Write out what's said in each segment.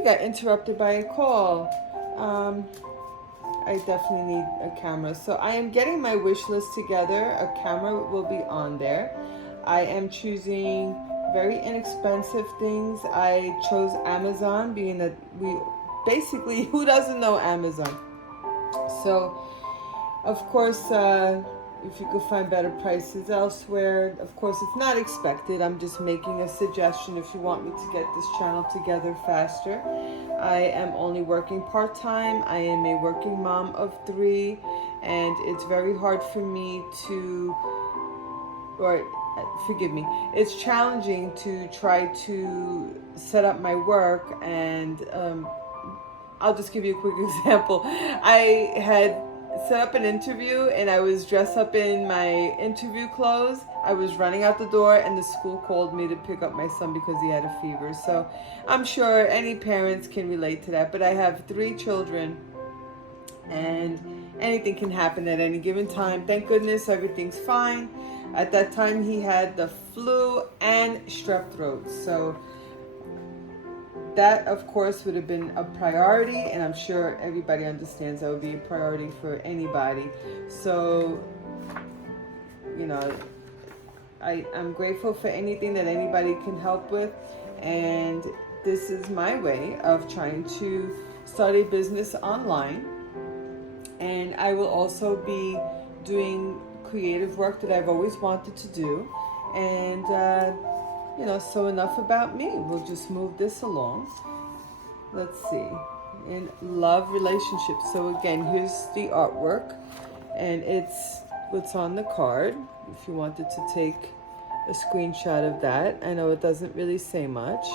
we got interrupted by a call. I definitely need a camera. So I am getting my wish list together. A camera will be on there. I am choosing very inexpensive things. I chose Amazon, being that we basically, who doesn't know Amazon? So, of course, if you could find better prices elsewhere, of course, it's not expected. I'm just making a suggestion if you want me to get this channel together faster. I am only working part-time. I am a working mom of 3, and it's very hard for me to, or forgive me, it's challenging to try to set up my work. And I'll just give you a quick example. I had set up an interview and I was dressed up in my interview clothes. I was running out the door and the school called me to pick up my son because he had a fever. So I'm sure any parents can relate to that. But I have 3 children and anything can happen at any given time. Thank goodness everything's fine. At that time he had the flu and strep throat. So that, of course, would have been a priority, and I'm sure everybody understands that would be a priority for anybody. So, you know, I'm grateful for anything that anybody can help with, and this is my way of trying to start a business online. And I will also be doing creative work that I've always wanted to do. And so enough about me. We'll just move this along. Let's see. In love relationships. So again, here's the artwork, and it's what's on the card. If you wanted to take a screenshot of that. I know it doesn't really say much.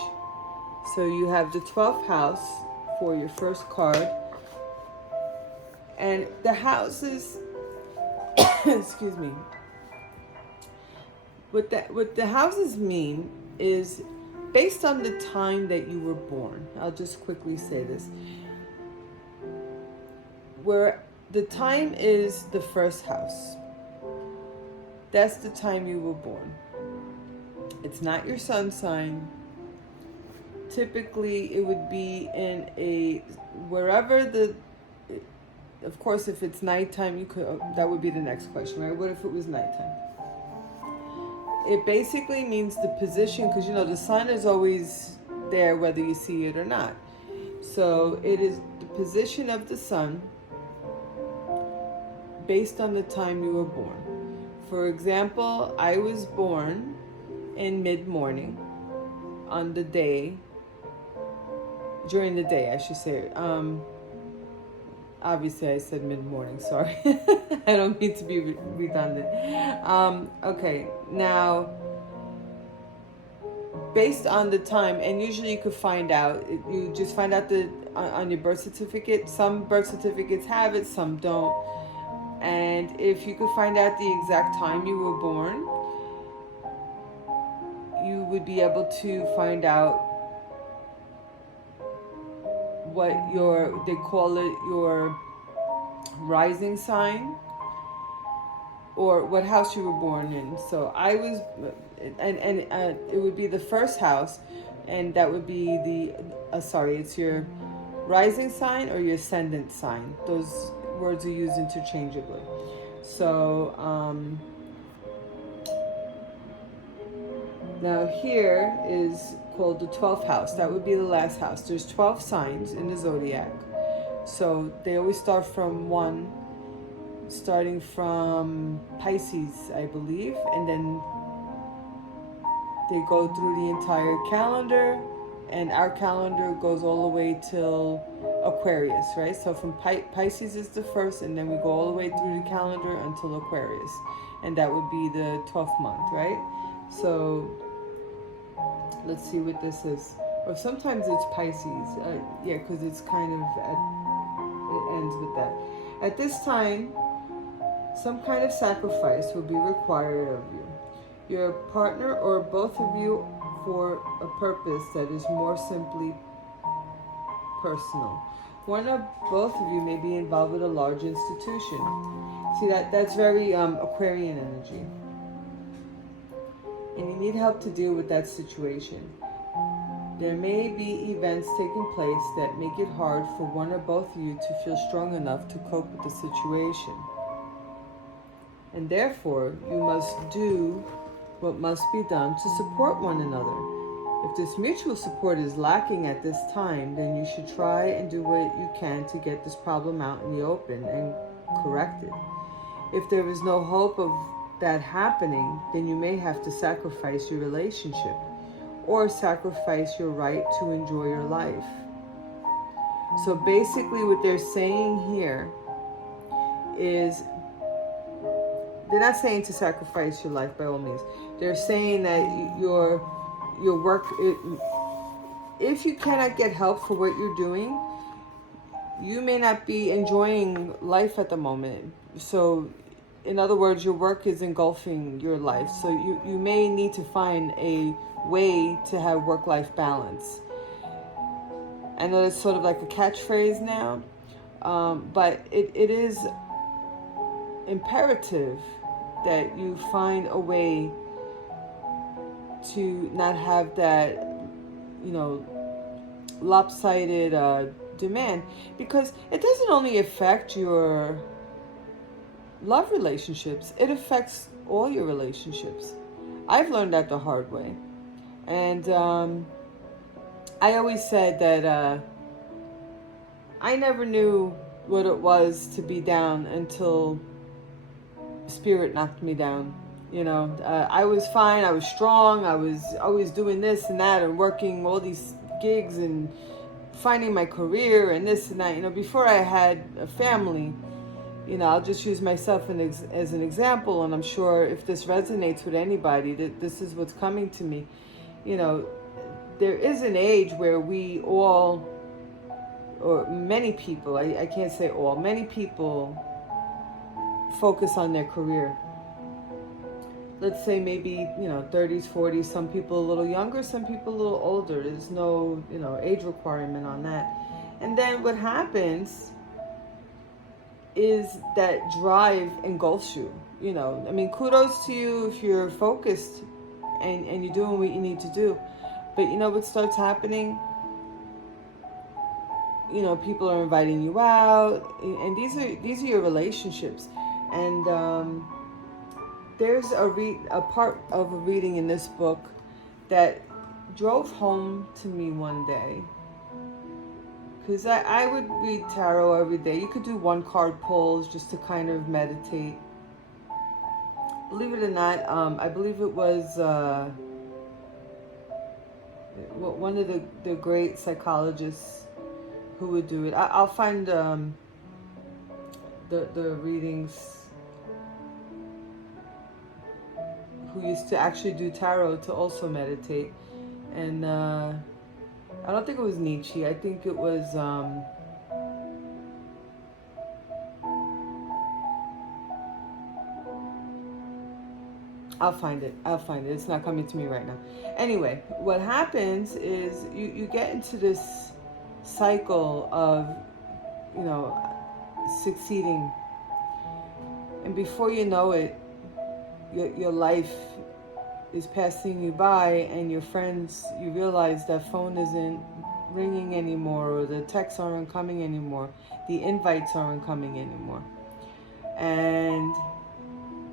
So you have the 12th house for your first card. And the houses, excuse me. What the houses mean is based on the time that you were born. I'll just quickly say this. Where the time is the first house. That's the time you were born. It's not your sun sign. Typically, it would be in wherever of course, if it's nighttime, that would be the next question, right? What if it was nighttime? It basically means the position, because the sun is always there whether you see it or not. So it is the position of the sun based on the time you were born. For example, I was born in mid-morning during the day, I should say. Obviously, I said mid-morning, sorry. I don't mean to be redundant. Okay, now, based on the time, and usually you could find out, you just find out on your birth certificate. Some birth certificates have it, some don't. And if you could find out the exact time you were born, you would be able to find out what they call it your rising sign, or what house you were born in. So I was, and it would be the first house, and that would be it's your rising sign or your ascendant sign. Those words are used interchangeably. So now here is called the 12th house. That would be the last house. There's 12 signs in the zodiac. So they always start from 1, starting from Pisces, I believe, and then they go through the entire calendar, and our calendar goes all the way till Aquarius, right? So from Pisces is the first, and then we go all the way through the calendar until Aquarius, and that would be the 12th month, right? So let's see what this is. Or sometimes it's Pisces, because it's kind of it ends with that. At this time, some kind of sacrifice will be required of you, your partner, or both of you, for a purpose that is more simply personal. One or both of you may be involved with a large institution. See, that's very Aquarian energy. and you need help to deal with that situation. There may be events taking place that make it hard for one or both of you to feel strong enough to cope with the situation. And therefore, you must do what must be done to support one another. If this mutual support is lacking at this time, then you should try and do what you can to get this problem out in the open and correct it. If there is no hope of that happening, then you may have to sacrifice your relationship or sacrifice your right to enjoy your life. So basically what they're saying here is, they're not saying to sacrifice your life by all means. They're saying that your work, if you cannot get help for what you're doing, you may not be enjoying life at the moment. So in other words, your work is engulfing your life. So you may need to find a way to have work-life balance. I know it's sort of like a catchphrase now, but it is imperative that you find a way to not have that, lopsided demand, because it doesn't only affect your love relationships, it affects all your relationships. I've learned that the hard way. And I always said that I never knew what it was to be down until Spirit knocked me down. I was fine, I was strong, I was always doing this and that and working all these gigs and finding my career and this and that. Before I had a family, I'll just use myself as an example, and I'm sure if this resonates with anybody, that this is what's coming to me. There is an age where we all, or many people, I can't say all, many people focus on their career. Let's say maybe, 30s, 40s, some people a little younger, some people a little older. There's no, age requirement on that. And then what happens is that drive engulfs you. Kudos to you if you're focused and you're doing what you need to do. But what starts happening? People are inviting you out, and these are your relationships. And there's a part of a reading in this book that drove home to me one day. Because I would read tarot every day. You could do one card pulls just to kind of meditate. Believe it or not, I believe it was one of the great psychologists who would do it. I'll find the readings, who used to actually do tarot to also meditate. And I don't think it was Nietzsche. I think it was I'll find it. It's not coming to me right now. Anyway, what happens is you get into this cycle of, succeeding. And before you know it, your life is passing you by, and your friends, you realize that phone isn't ringing anymore, or the texts aren't coming anymore, the invites aren't coming anymore. And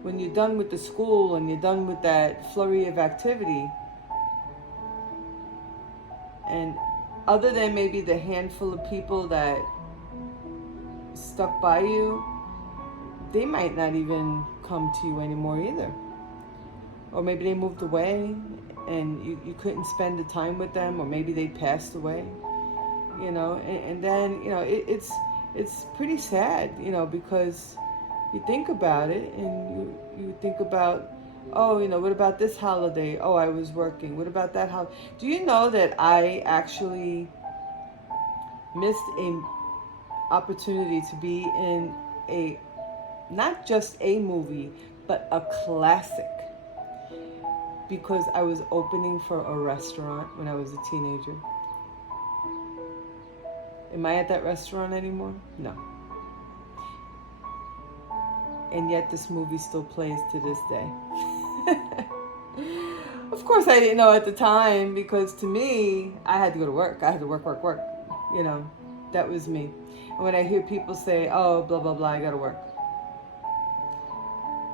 when you're done with the school and you're done with that flurry of activity, and other than maybe the handful of people that stuck by you, they might not even come to you anymore either. Or maybe they moved away and you couldn't spend the time with them, or maybe they passed away, and then, it's pretty sad, because you think about it, and you think about, what about this holiday? Oh, I was working. What about that holiday? Do you know that I actually missed an opportunity to be in not just a movie, but a classic, because I was opening for a restaurant when I was a teenager. Am I at that restaurant anymore? No. And yet this movie still plays to this day. Of course, I didn't know at the time because to me, I had to go to work. I had to work, work, work. You know, that was me. And when I hear people say, oh, blah, blah, blah, I gotta work,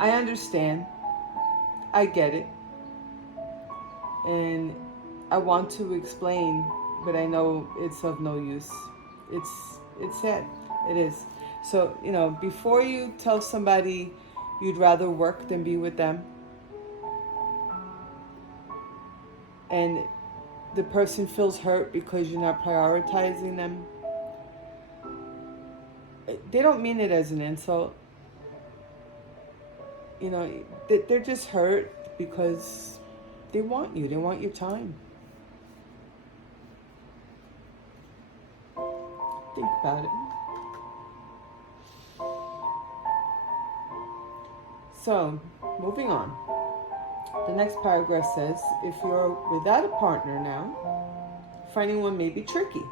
I understand. I get it. And I want to explain, but I know it's of no use. It's sad. It is. So, you know, before you tell somebody you'd rather work than be with them, and the person feels hurt because you're not prioritizing them, they don't mean it as an insult. You know, they're just hurt because they want you. They want your time. Think about it. So, moving on. The next paragraph says, if you're without a partner now, finding one may be tricky.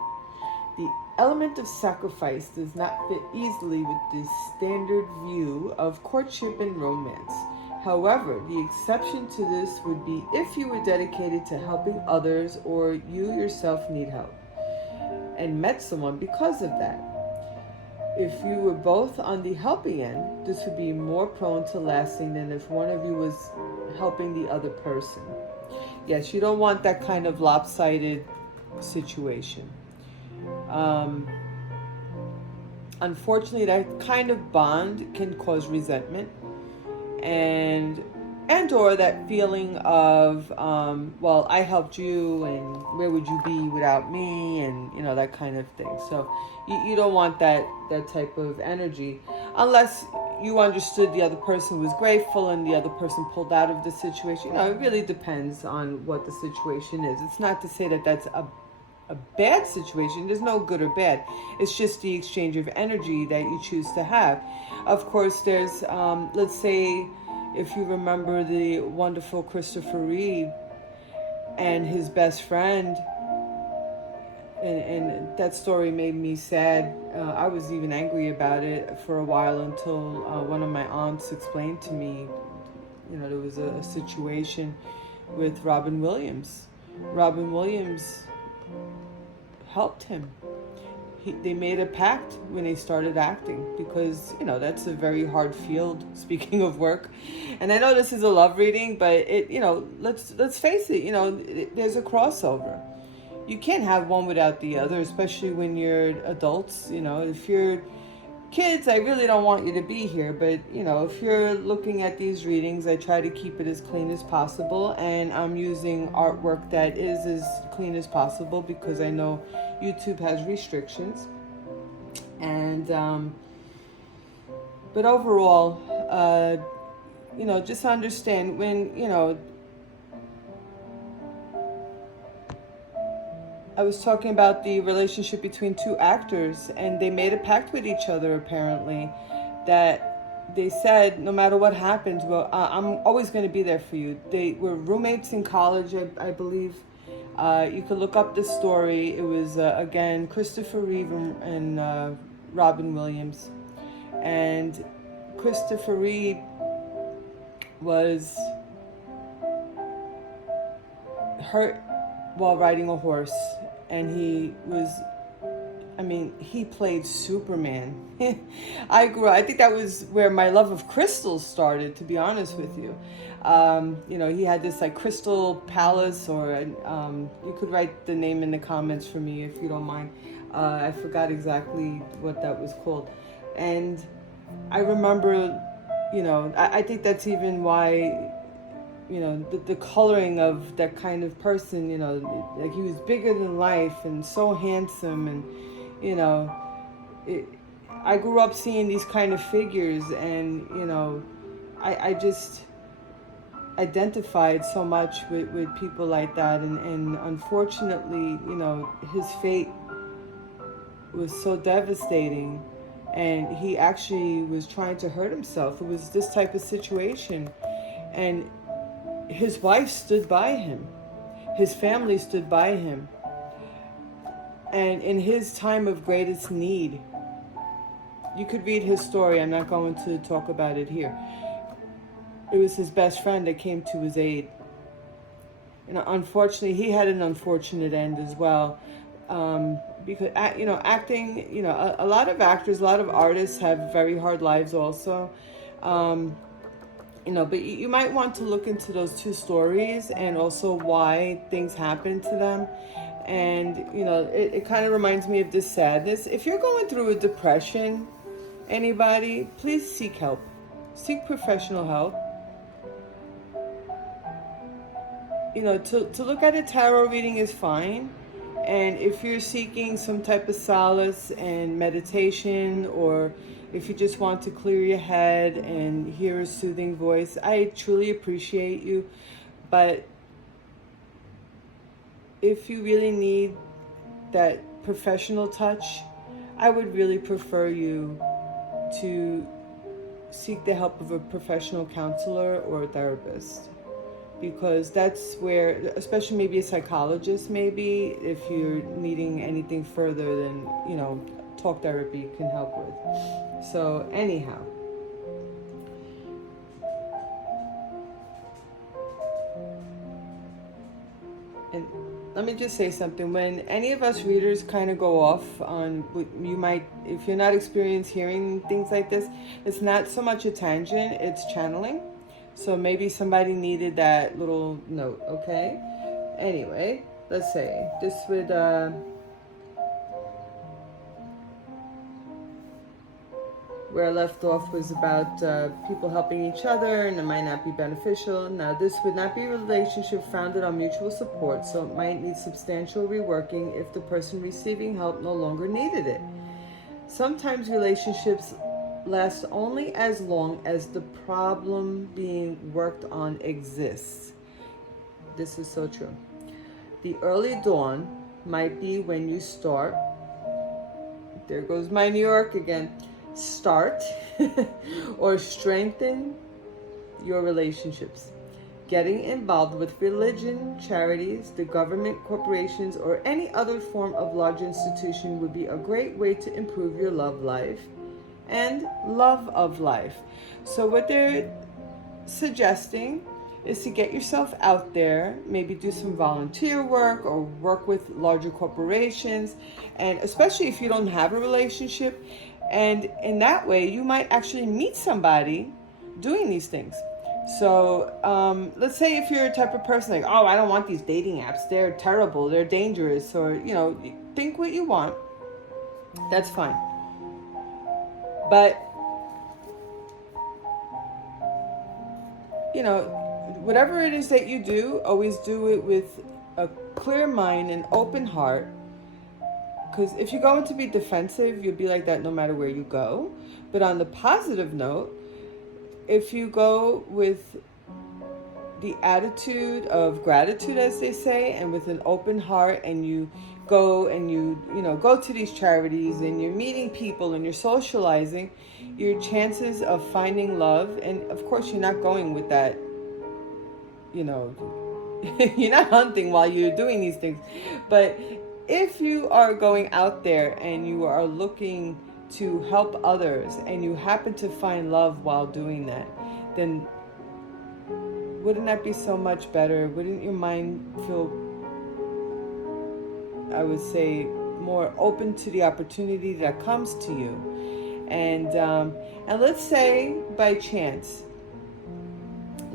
The element of sacrifice does not fit easily with the standard view of courtship and romance. However, the exception to this would be if you were dedicated to helping others or you yourself need help and met someone because of that. If you were both on the helping end, this would be more prone to lasting than if one of you was helping the other person. Yes, you don't want that kind of lopsided situation. Unfortunately, that kind of bond can cause resentment and or that feeling of well, I helped you and where would you be without me, and you know, that kind of thing. So you don't want that type of energy unless you understood the other person was grateful and the other person pulled out of the situation. You know, it really depends on what the situation is. It's not to say that that's a bad situation. There's no good or bad. It's just the exchange of energy that you choose to have. Of course, there's, let's say, if you remember the wonderful Christopher Reeve and his best friend, and that story made me sad. I was even angry about it for a while until one of my aunts explained to me, you know, there was a situation with Robin Williams. Robin Williams helped him. They made a pact when they started acting because, you know, that's a very hard field, speaking of work. And I know this is a love reading, but it, you know, let's face it, you know, there's a crossover. You can't have one without the other, especially when you're adults. You know, if you're kids, I really don't want you to be here, but you know, if you're looking at these readings, I try to keep it as clean as possible, and I'm using artwork that is as clean as possible because I know YouTube has restrictions. And but overall, you know, just understand when, you know, I was talking about the relationship between two actors, and they made a pact with each other, apparently, that they said, no matter what happens, well, I'm always going to be there for you. They were roommates in college, I believe. You could look up this story. It was, again, Christopher Reeve and Robin Williams. And Christopher Reeve was hurt while riding a horse, and he played Superman. I think that was where my love of crystals started, to be honest with you. You know, he had this like crystal palace, or you could write the name in the comments for me if you don't mind. I forgot exactly what that was called. And I remember, you know, I think that's even why, you know, the coloring of that kind of person, you know, like he was bigger than life and so handsome, and, you know, I grew up seeing these kind of figures, and, you know, I just identified so much with people like that, and unfortunately, you know, his fate was so devastating, and he actually was trying to hurt himself. It was this type of situation, and his wife stood by him. His family stood by him. And in his time of greatest need, you could read his story. I'm not going to talk about it here. It was his best friend that came to his aid. unfortunately, he had an unfortunate end as well. Because acting, a lot of actors, a lot of artists have very hard lives also. Um, but you might want to look into those two stories and also why things happen to them. And it kind of reminds me of this sadness. If you're going through a depression, anybody, please seek help. Seek professional help. To look at a tarot reading is fine. And if you're seeking some type of solace and meditation, or if you just want to clear your head and hear a soothing voice, I truly appreciate you. But if you really need that professional touch, I would really prefer you to seek the help of a professional counselor or a therapist, because that's where, especially maybe a psychologist, maybe if you're needing anything further than talk therapy can help with. So anyhow, and let me just say something. When any of us readers kind of go off on, you might, if you're not experienced hearing things like this, it's not so much a tangent, it's channeling. So maybe somebody needed that little note, okay? Anyway, let's say this would, where I left off was about people helping each other, and it might not be beneficial. Now, this would not be a relationship founded on mutual support, so it might need substantial reworking if the person receiving help no longer needed it. Sometimes relationships last only as long as the problem being worked on exists. This is so true. The early dawn might be when you start, there goes my New York again, start or strengthen your relationships. Getting involved with religion, charities, the government, corporations, or any other form of large institution would be a great way to improve your love life and love of life. So what they're suggesting is to get yourself out there, maybe do some volunteer work or work with larger corporations, and especially if you don't have a relationship. And in that way, you might actually meet somebody doing these things. So let's say if you're a type of person like, oh, I don't want these dating apps. They're terrible. They're dangerous. Or, think what you want. That's fine. But, whatever it is that you do, always do it with a clear mind and open heart. Because if you're going to be defensive, you'll be like that no matter where you go. But on the positive note, if you go with the attitude of gratitude, as they say, and with an open heart, and you go and you go to these charities and you're meeting people and you're socializing, your chances of finding love, and of course you're not going with that, you're not hunting while you're doing these things, but if you are going out there and you are looking to help others and you happen to find love while doing that, then wouldn't that be so much better? Wouldn't your mind feel, I would say, more open to the opportunity that comes to you? And let's say by chance,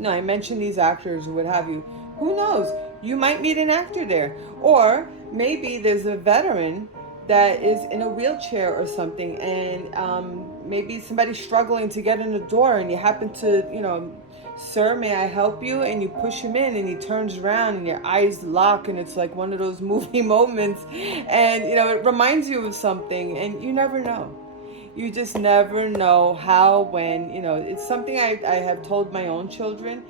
I mentioned these actors or what have you. Who knows? You might meet an actor there. Or maybe there's a veteran that is in a wheelchair or something, and maybe somebody's struggling to get in the door, and you happen to, sir, may I help you? And you push him in, and he turns around, and your eyes lock, and it's like one of those movie moments, and it reminds you of something, and you never know. You just never know how, when, it's something I have told my own children.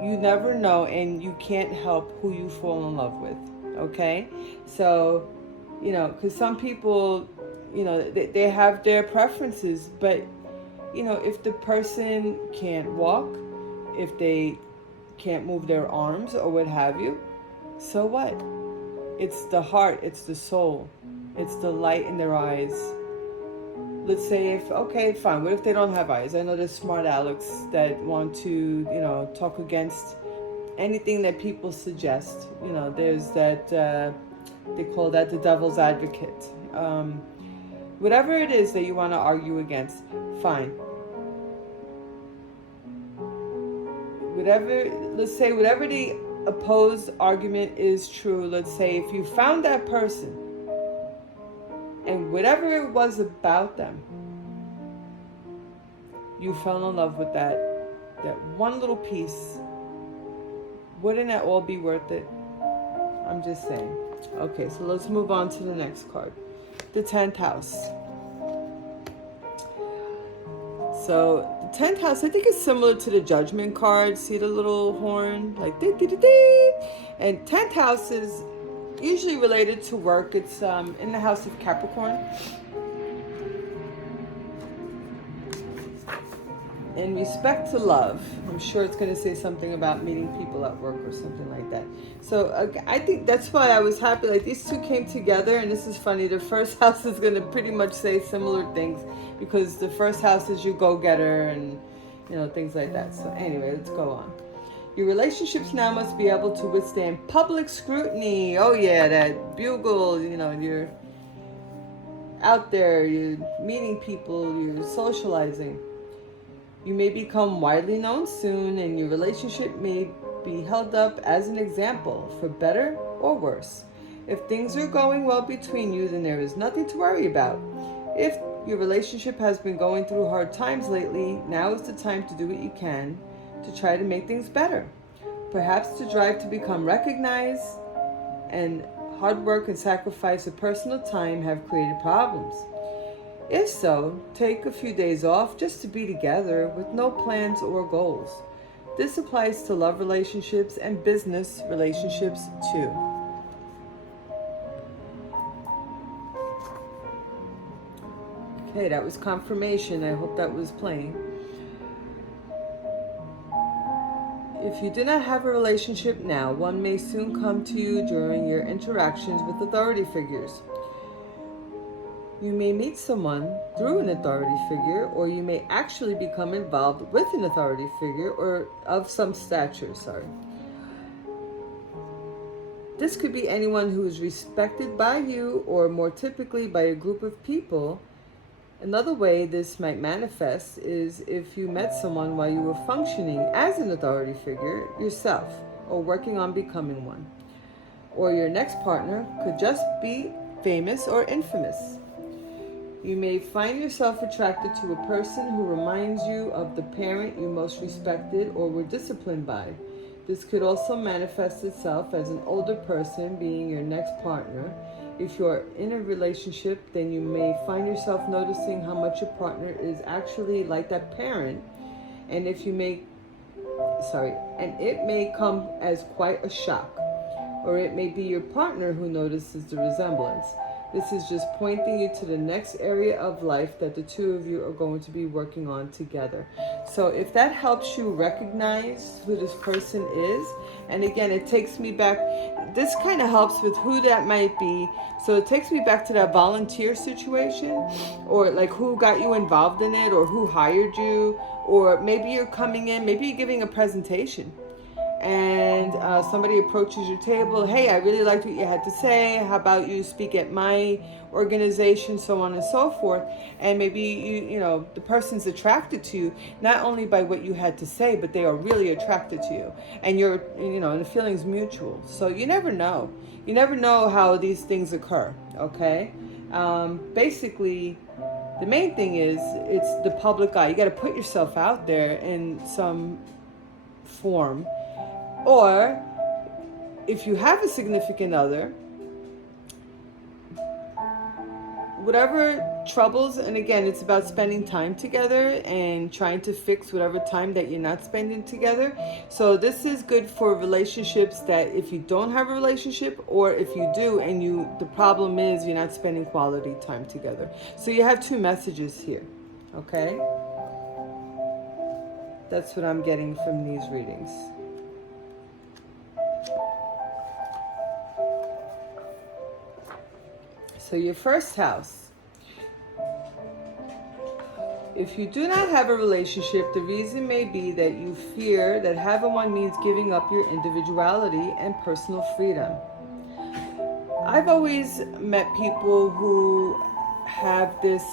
You never know, and you can't help who you fall in love with, okay? So, because some people, they have their preferences, but, if the person can't walk, if they can't move their arms or what have you, so what? It's the heart, it's the soul, it's the light in their eyes. Let's say okay, fine, what if they don't have eyes? I know there's smart Alex that want to, talk against anything that people suggest. There's that, they call that the devil's advocate. Whatever it is that you want to argue against, fine. Let's say whatever the opposed argument is true. Let's say if you found that person and whatever it was about them, you fell in love with that one little piece, wouldn't that all be worth it? I'm just saying. Okay, so let's move on to the next card. The 10th house. So the 10th house, I think, is similar to the Judgment card. See the little horn? Like, dee, dee, dee, dee. And 10th house is usually related to work. It's in the house of Capricorn. In respect to love, I'm sure it's going to say something about meeting people at work or something like that. So I think that's why I was happy. Like, these two came together, and this is funny. The first house is going to pretty much say similar things because the first house is your go-getter and, things like that. So anyway, let's go on. Your relationships now must be able to withstand public scrutiny. Oh yeah, that bugle, you're out there, you're meeting people, you're socializing. You may become widely known soon, and your relationship may be held up as an example, for better or worse. If things are going well between you, then there is nothing to worry about. If your relationship has been going through hard times lately, now is the time to do what you can to try to make things better. Perhaps the drive to become recognized and hard work and sacrifice of personal time have created problems. If so, take a few days off just to be together with no plans or goals. This applies to love relationships and business relationships too. Okay, that was confirmation. I hope that was plain. If you do not have a relationship now, one may soon come to you during your interactions with authority figures. You may meet someone through an authority figure, or you may actually become involved with an authority figure or of some stature, This could be anyone who is respected by you, or more typically by a group of people. Another way this might manifest is if you met someone while you were functioning as an authority figure yourself, or working on becoming one. Or your next partner could just be famous or infamous. You may find yourself attracted to a person who reminds you of the parent you most respected or were disciplined by. This could also manifest itself as an older person being your next partner. If you're in a relationship, then you may find yourself noticing how much your partner is actually like that parent, and it may come as quite a shock. Or it may be your partner who notices the resemblance. This is just pointing you to the next area of life that the two of you are going to be working on together. So if that helps you recognize who this person is, and again, it takes me back, this kind of helps with who that might be. So it takes me back to that volunteer situation, or like who got you involved in it, or who hired you, or maybe you're coming in, maybe you're giving a presentation. And somebody approaches your table. Hey, I really liked what you had to say. How about you speak at my organization, so on and so forth. And maybe the person's attracted to you, not only by what you had to say, but they are really attracted to you. And and the feeling's mutual. So you never know. You never know how these things occur, okay? Basically, the main thing is it's the public eye. You got to put yourself out there in some form. Or if you have a significant other, whatever troubles, and again, it's about spending time together and trying to fix whatever time that you're not spending together. So this is good for relationships that if you don't have a relationship, or if you do and the problem is you're not spending quality time together. So you have two messages here, okay? That's what I'm getting from these readings. So your first house. If you do not have a relationship, the reason may be that you fear that having one means giving up your individuality and personal freedom. I've always met people who have this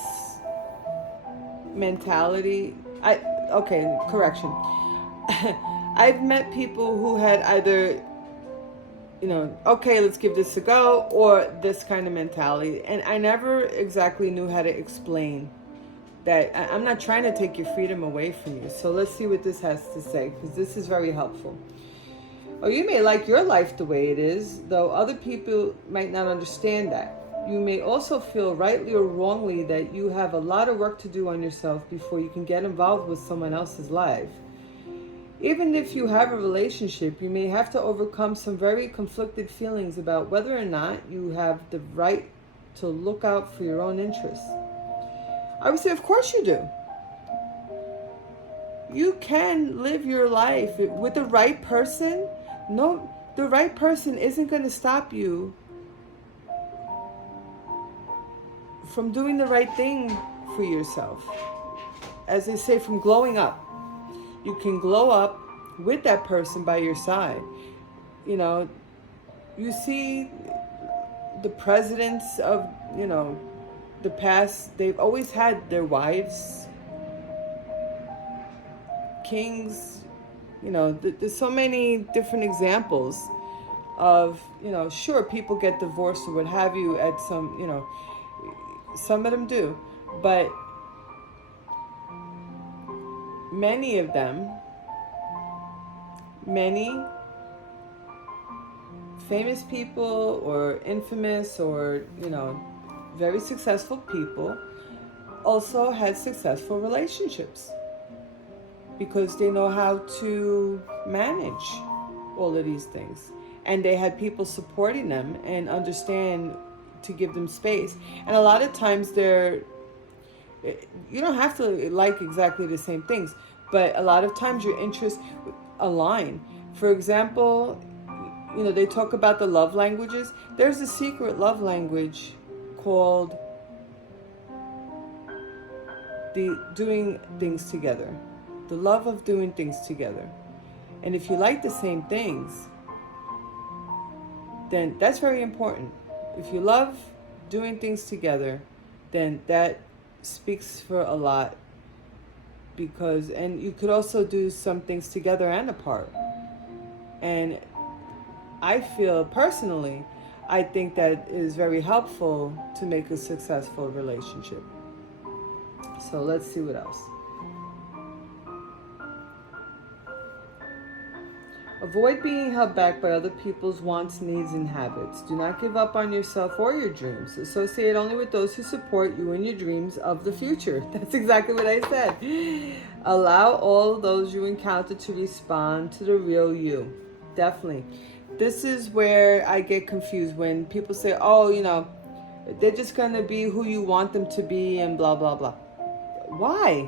mentality. Correction. I've met people who had either, okay, let's give this a go, or this kind of mentality. And I never exactly knew how to explain that. I'm not trying to take your freedom away from you. So let's see what this has to say, because this is very helpful. Or you may like your life the way it is, though other people might not understand that. You may also feel rightly or wrongly that you have a lot of work to do on yourself before you can get involved with someone else's life. Even if you have a relationship, you may have to overcome some very conflicted feelings about whether or not you have the right to look out for your own interests. I would say, of course you do. You can live your life with the right person. No, the right person isn't going to stop you from doing the right thing for yourself. As they say, from glowing up. You can glow up with that person by your side. You see the presidents of, the past, they've always had their wives, kings, there's so many different examples of, sure, people get divorced or what have you at some, some of them do, but many of them, many famous people or infamous or, very successful people also had successful relationships because they know how to manage all of these things. And they had people supporting them and understand to give them space. And a lot of times you don't have to like exactly the same things, but a lot of times your interests align. For example, they talk about the love languages. There's a secret love language called the doing things together, the love of doing things together. And if you like the same things, then that's very important. If you love doing things together, then that speaks for a lot, and you could also do some things together and apart. And I feel personally, I think that is very helpful to make a successful relationship. So let's see what else. Avoid being held back by other people's wants, needs, and habits. Do not give up on yourself or your dreams. Associate only with those who support you in your dreams of the future. That's exactly what I said. Allow all those you encounter to respond to the real you. Definitely. This is where I get confused when people say, they're just going to be who you want them to be and blah, blah, blah. Why?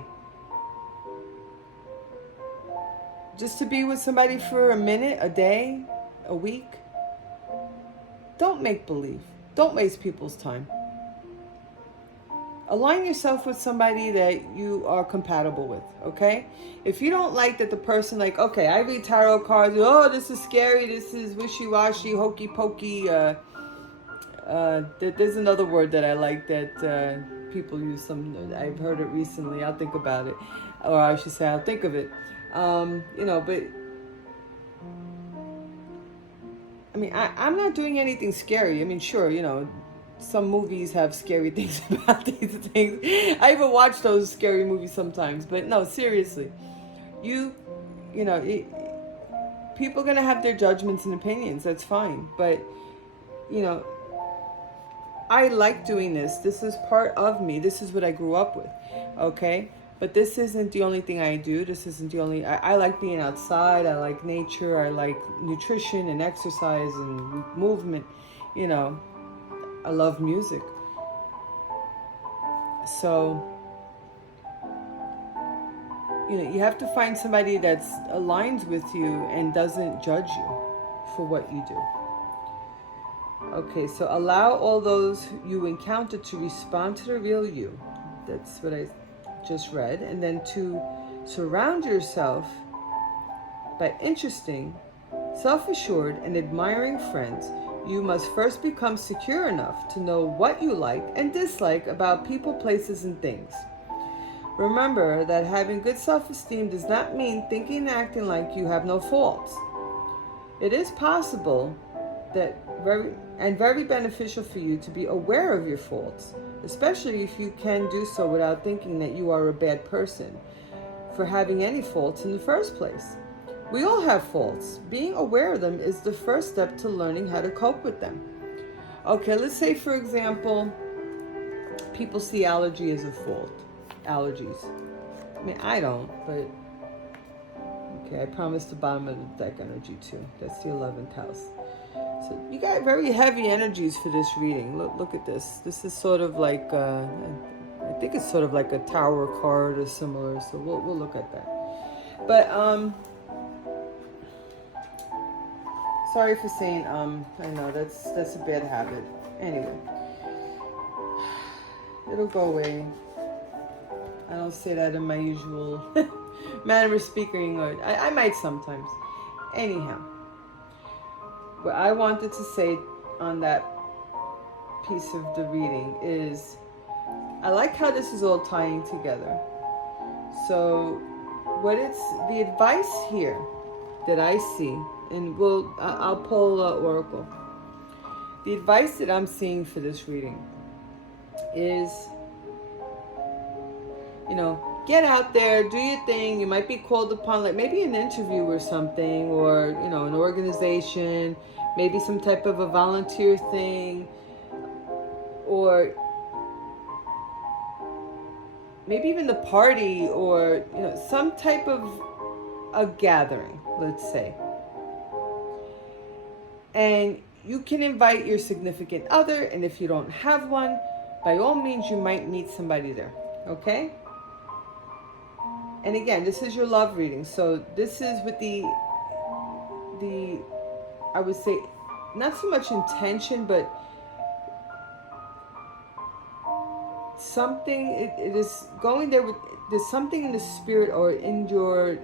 Just to be with somebody for a minute, a day, a week? Don't make believe. Don't waste people's time. Align yourself with somebody that you are compatible with, okay? If you don't like that the person, okay, I read tarot cards, this is scary, this is wishy-washy, hokey-pokey. There's another word that I like that people use. I've heard it recently. I'll think about it. Or I should say, I'll think of it. But I mean, I'm not doing anything scary. I mean, sure, some movies have scary things about these things. I even watch those scary movies sometimes, but no, seriously, people are going to have their judgments and opinions. That's fine. But, I like doing this. This is part of me. This is what I grew up with. Okay. But this isn't the only thing I do. This isn't the only... I like being outside. I like nature. I like nutrition and exercise and movement. I love music. So, you have to find somebody that aligns with you and doesn't judge you for what you do. Okay, so allow all those you encounter to respond to the real you. That's what I just read, and then to surround yourself by interesting, self-assured, and admiring friends, you must first become secure enough to know what you like and dislike about people, places, and things. Remember that having good self-esteem does not mean thinking and acting like you have no faults. It is possible that very beneficial for you to be aware of your faults, especially if you can do so without thinking that you are a bad person for having any faults in the first place. We all have faults. Being aware of them is the first step to learning how to cope with them. Okay, let's say, for example, people see allergy as a fault. Allergies. I mean, I don't, but okay, I promised the bottom of the deck energy too. That's the 11th house. So you got very heavy energies for this reading. Look at this. This is sort of like, I think it's sort of like a tower card or similar. So we'll look at that. But sorry for saying I know that's a bad habit. Anyway, it'll go away. I don't say that in my usual manner of speaking. I might sometimes. Anyhow, what I wanted to say on that piece of the reading is, I like how this is all tying together. So what it's the advice here that I see, and I'll pull Oracle. The advice that I'm seeing for this reading is, get out there, do your thing. You might be called upon, like maybe an interview or something, or, an organization, maybe some type of a volunteer thing, or maybe even the party, or, some type of a gathering, let's say. And you can invite your significant other, and if you don't have one, by all means, you might meet somebody there, okay? And again, this is your love reading. So this is with the I would say, not so much intention, but something, it is going there with, there's something in the spirit, or in your,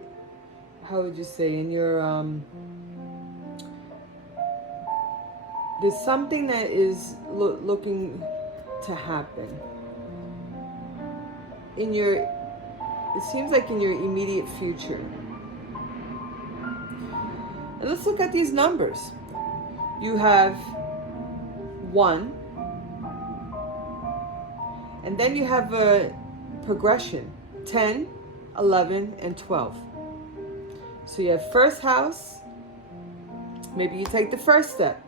how would you say, in your, there's something that is looking to happen in your, it seems like in your immediate future. And let's look at these numbers. You have 1, and then you have a progression, 10, 11, and 12. So you have first house. Maybe you take the first step.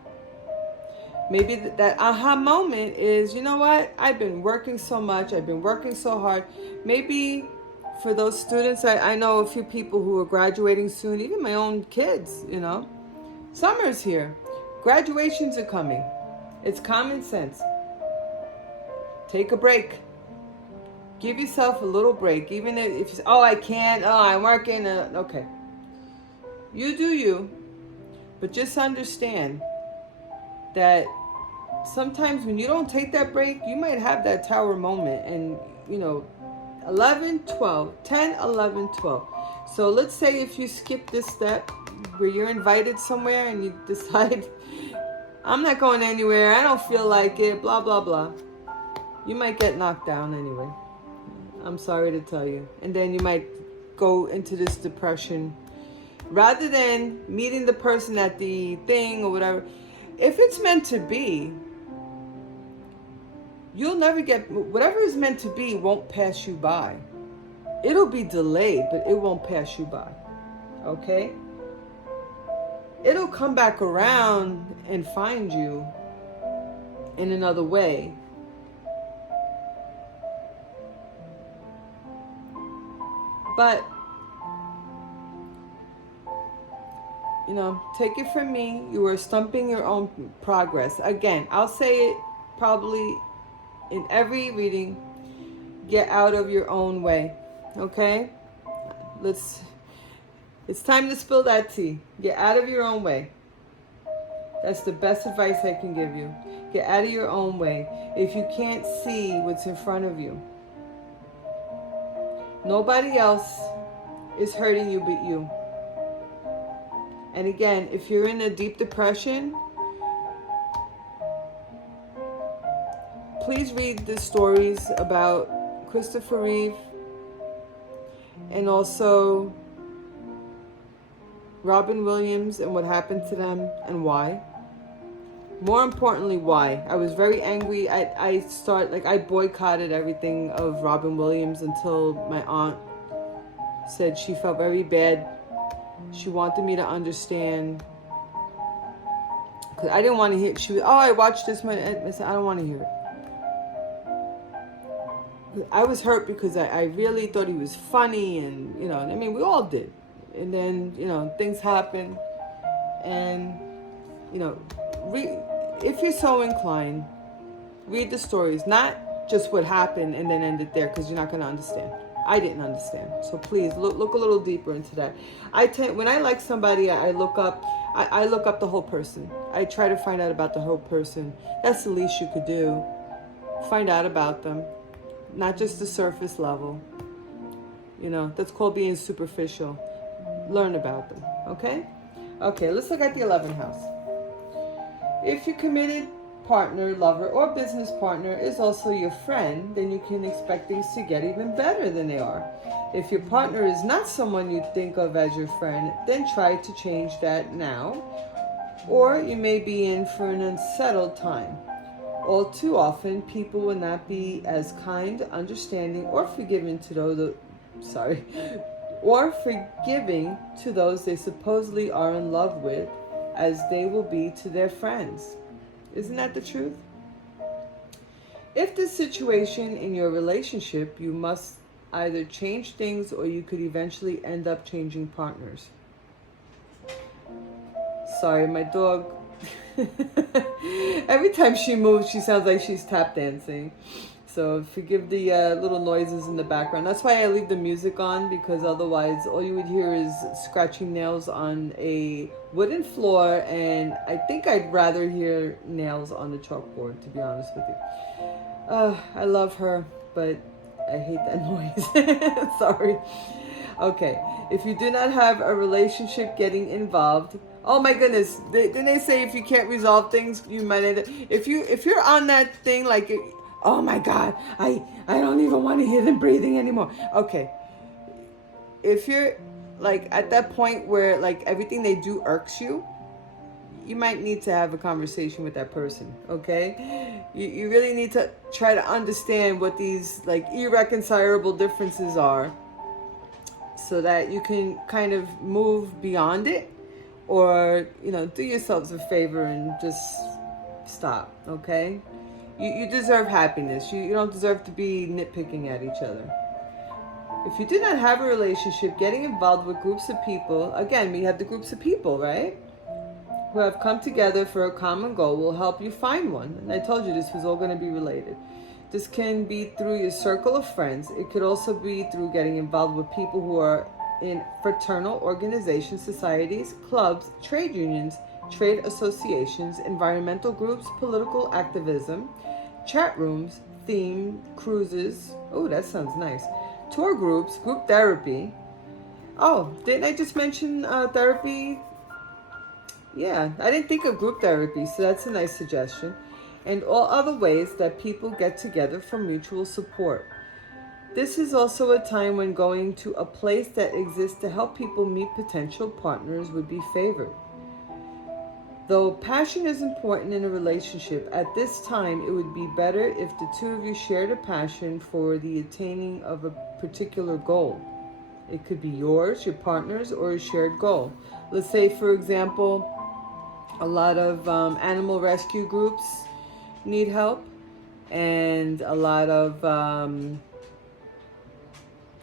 Maybe that aha moment is, you know what? I've been working so much. I've been working so hard. Maybe for those students, I know a few people who are graduating soon, even my own kids, Summer's here. Graduations are coming. It's common sense. Take a break. Give yourself a little break. Even if you, I can't, I'm working. Okay. You do you. But just understand that sometimes when you don't take that break, you might have that tower moment. And, 11, 12, 10, 11, 12. So let's say if you skip this step where you're invited somewhere and you decide, I'm not going anywhere, I don't feel like it, blah, blah, blah. You might get knocked down anyway. I'm sorry to tell you. And then you might go into this depression. Rather than meeting the person at the thing or whatever, if it's meant to be, you'll never get, whatever is meant to be won't pass you by. It'll be delayed, but it won't pass you by. Okay? It'll come back around and find you in another way. But, take it from me, you are stumping your own progress. Again, I'll say it probably in every reading, get out of your own way, okay? It's time to spill that tea. Get out of your own way. That's the best advice I can give you. Get out of your own way. If you can't see what's in front of you, Nobody else is hurting you but you. And again, if you're in a deep depression, please read the stories about Christopher Reeve and also Robin Williams and what happened to them and why. More importantly, why. I was very angry. I boycotted everything of Robin Williams until my aunt said she felt very bad. She wanted me to understand. Because I didn't want to hear. She was, oh, I watched this. I said, I don't want to hear it. I was hurt because I really thought he was funny, and, you know, I mean, we all did. And then, you know, things happen. And, you know, if you're so inclined, read the stories, not just what happened and then end it there, because you're not going to understand. I didn't understand. So please look a little deeper into that. When I like somebody, I look up the whole person. I try to find out about the whole person. That's the least you could do. Find out about them, not just the surface level. You know, that's called being superficial. Learn about them, okay? Okay, let's look at the 11th house. If your committed partner, lover, or business partner is also your friend, then you can expect things to get even better than they are. If your partner is not someone you think of as your friend, then try to change that now, or you may be in for an unsettled time. All too often, people will not be as kind, understanding, or forgiving to those they supposedly are in love with, as they will be to their friends. Isn't that the truth? If the situation in your relationship, you must either change things or you could eventually end up changing partners. Sorry, my dog. Every time she moves, she sounds like she's tap dancing. So forgive the little noises in the background. That's why I leave the music on, because otherwise all you would hear is scratching nails on a wooden floor, and I think I'd rather hear nails on the chalkboard, to be honest with you. I love her, but I hate that noise. Sorry. Okay, if you do not have a relationship getting involved, oh my goodness, didn't they say if you can't resolve things, you might end up, if you're on that thing like, oh my God, I don't even want to hear them breathing anymore. Okay, if you're like at that point where like everything they do irks you, you might need to have a conversation with that person, okay? You really need to try to understand what these like irreconcilable differences are, so that you can kind of move beyond it, or, you know, do yourselves a favor and just stop, okay? You deserve happiness. You don't deserve to be nitpicking at each other. If you do not have a relationship, getting involved with groups of people, again, we have the groups of people, right, who have come together for a common goal, will help you find one. And I told you this was all going to be related. This can be through your circle of friends. It could also be through getting involved with people who are in fraternal organizations, societies, clubs, trade unions, trade associations, environmental groups, political activism, chat rooms, theme cruises. Oh, that sounds nice. Tour groups, group therapy. Oh, didn't I just mention therapy? Yeah, I didn't think of group therapy, so that's a nice suggestion. And all other ways that people get together for mutual support. This is also a time when going to a place that exists to help people meet potential partners would be favored. Though passion is important in a relationship, at this time it would be better if the two of you shared a passion for the attaining of a particular goal. It could be yours, your partner's, or a shared goal. Let's say, for example, a lot of animal rescue groups need help, and a lot of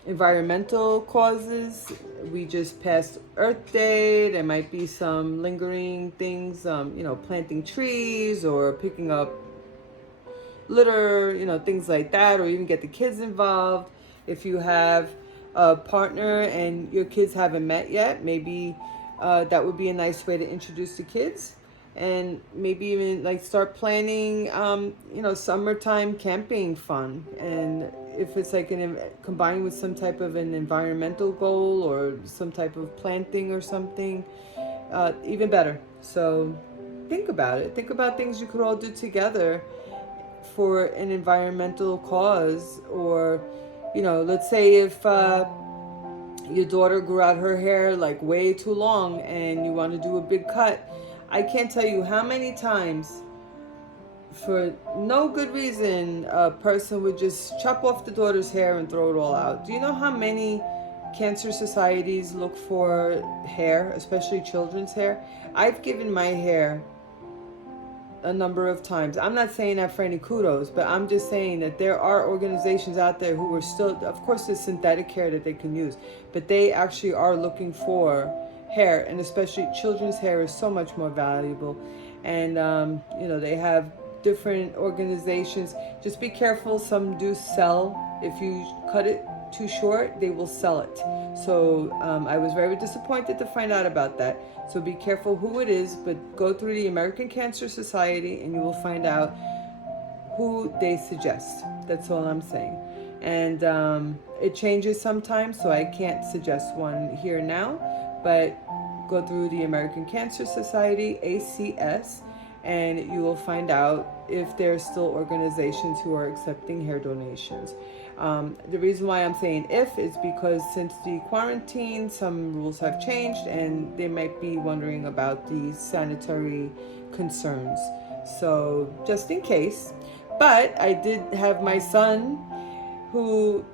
environmental causes. We just passed Earth Day. There might be some lingering things, planting trees or picking up litter, things like that, or even get the kids involved. If you have a partner and your kids haven't met yet, maybe that would be a nice way to introduce the kids. and maybe even like start planning, summertime camping fun. And if it's like combined with some type of an environmental goal or some type of planting or something, even better. So think about it. Think about things you could all do together for an environmental cause. Or, let's say if your daughter grew out her hair like way too long and you want to do a big cut. I can't tell you how many times, for no good reason, a person would just chop off the daughter's hair and throw it all out. Do you know how many cancer societies look for hair, especially children's hair? I've given my hair a number of times. I'm not saying that for any kudos, but I'm just saying that there are organizations out there who are still, of course, there's synthetic hair that they can use, but they actually are looking for hair, and especially children's hair is so much more valuable. And, they have different organizations. Just be careful. Some do sell. If you cut it too short, they will sell it. So I was very disappointed to find out about that. So be careful who it is, but go through the American Cancer Society and you will find out who they suggest. That's all I'm saying. And it changes sometimes, so I can't suggest one here now, but go through the American Cancer Society, ACS, and you will find out if there are still organizations who are accepting hair donations. The reason why I'm saying if is because since the quarantine, some rules have changed and they might be wondering about the sanitary concerns. So just in case. But I did have my son, who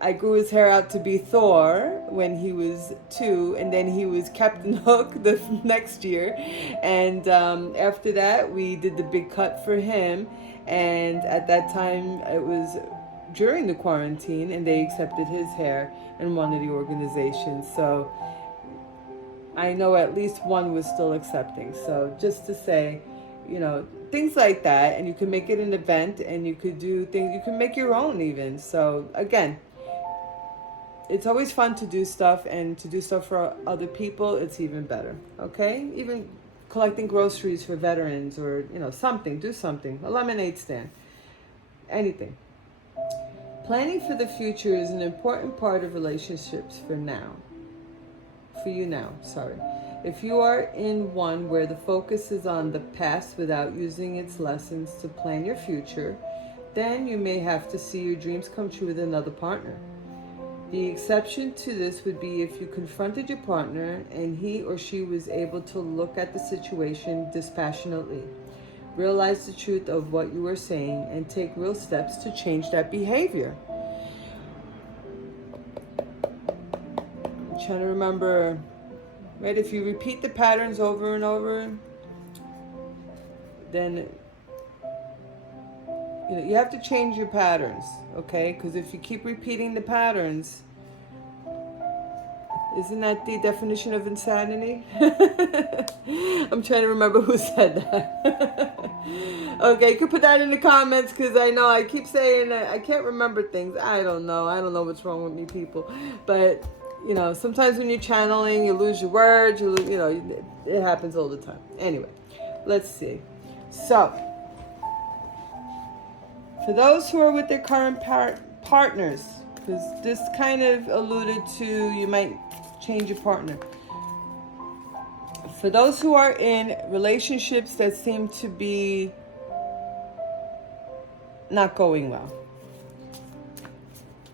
I grew his hair out to be Thor when he was 2, and then he was Captain Hook the next year. And after that, we did the big cut for him. And at that time, it was during the quarantine, and they accepted his hair in one of the organizations. So I know at least one was still accepting. So just to say, things like that, and you can make it an event, and you could do things, you can make your own even. So again, it's always fun to do stuff, and to do stuff for other people, it's even better. Okay? Even collecting groceries for veterans, or, something, do something. A lemonade stand. Anything. Planning for the future is an important part of relationships for you now. If you are in one where the focus is on the past without using its lessons to plan your future, then you may have to see your dreams come true with another partner. The exception to this would be if you confronted your partner and he or she was able to look at the situation dispassionately, realize the truth of what you were saying, and take real steps to change that behavior. I'm trying to remember, right? If you repeat the patterns over and over, then you have to change your patterns, okay? Because if you keep repeating the patterns, isn't that the definition of insanity? I'm trying to remember who said that. Okay, you can put that in the comments, because I know I keep saying that I can't remember things. I don't know what's wrong with me, people. But, sometimes when you're channeling, you lose your words. It happens all the time. Anyway, let's see. So, for those who are with their current partners, because this kind of alluded to you might change your partner. For those who are in relationships that seem to be not going well,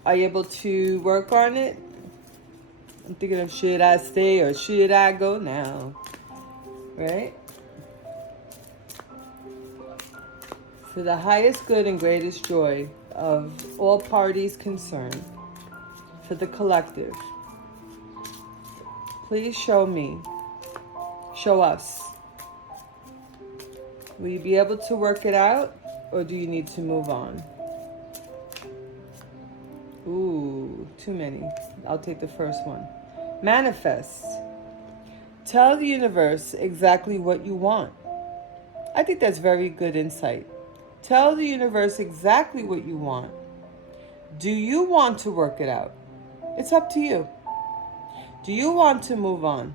are you able to work on it? I'm thinking of, should I stay or should I go now? Right? For the highest good and greatest joy of all parties concerned, for the collective, please show us. Will you be able to work it out, or do you need to move on? Ooh, too many. I'll take the first one. Manifest. Tell the universe exactly what you want. I think that's very good insight. Tell the universe exactly what you want. Do you want to work it out? It's up to you. Do you want to move on?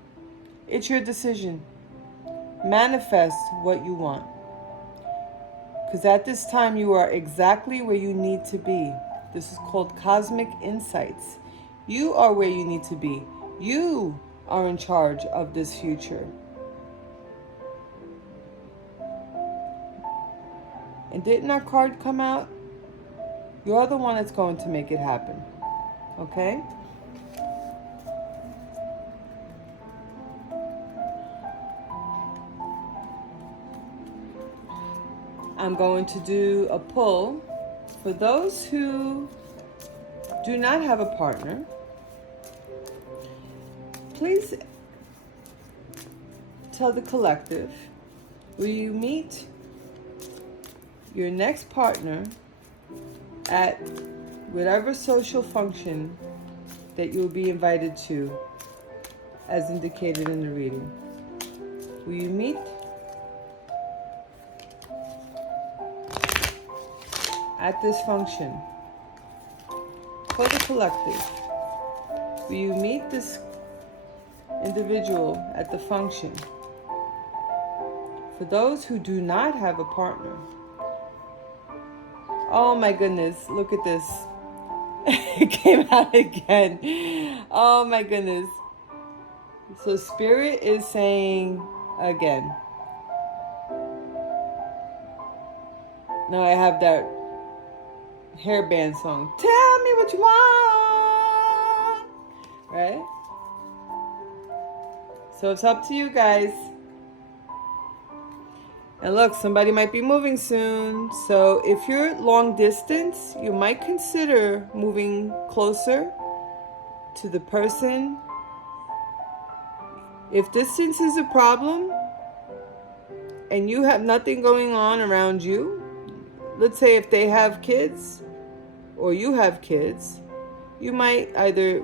It's your decision. manifest what you want. Because at this time, you are exactly where you need to be. This is called cosmic insights. You are where you need to be. You are in charge of this future. And didn't that card come out? You're the one that's going to make it happen. Okay? I'm going to do a pull for those who do not have a partner. Please tell the collective, will you meet your next partner at whatever social function that you'll be invited to, as indicated in the reading? Will you meet at this function? For the collective, will you meet this individual at the function? For those who do not have a partner, oh my goodness, look at this. It came out again. Oh my goodness. So Spirit is saying again. Now I have that hairband song. Tell me what you want. Right? So it's up to you guys. And look, somebody might be moving soon. So if you're long distance, you might consider moving closer to the person. If distance is a problem and you have nothing going on around you, let's say if they have kids or you have kids, you might either,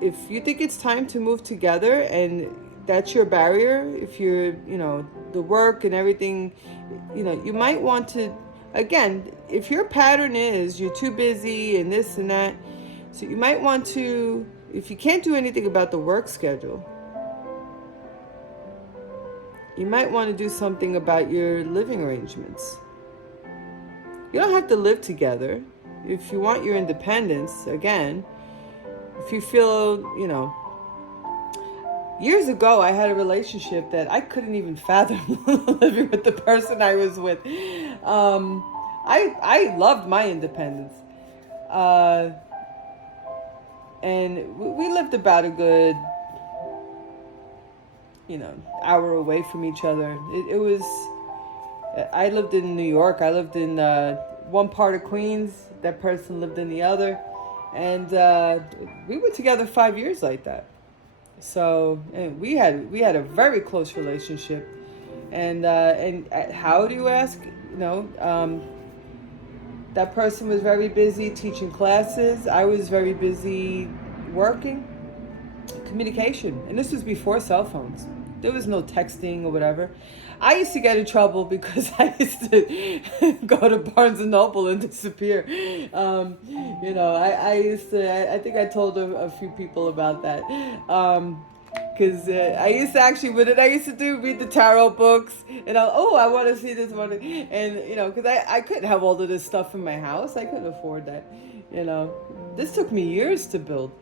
if you think it's time to move together and that's your barrier, if you're, the work and everything, you might want to, again, if your pattern is you're too busy and this and that, so you might want to, if you can't do anything about the work schedule, you might want to do something about your living arrangements. You don't have to live together. If you want your independence, again, if you feel, years ago, I had a relationship that I couldn't even fathom living with the person I was with. I loved my independence. And we lived about a good, hour away from each other. It was, I lived in New York. I lived in one part of Queens. That person lived in the other. And we were together 5 years like that. So, and we had a very close relationship, and how do you ask? That person was very busy teaching classes. I was very busy working, communication, and this was before cell phones. There was no texting or whatever. I used to get in trouble because I used to go to Barnes and Noble and disappear. I used to, I think I told a few people about that. Because I used to actually, what did I used to do? Read the tarot books. And I want to see this one. And, because I couldn't have all of this stuff in my house. I couldn't afford that. This took me years to build,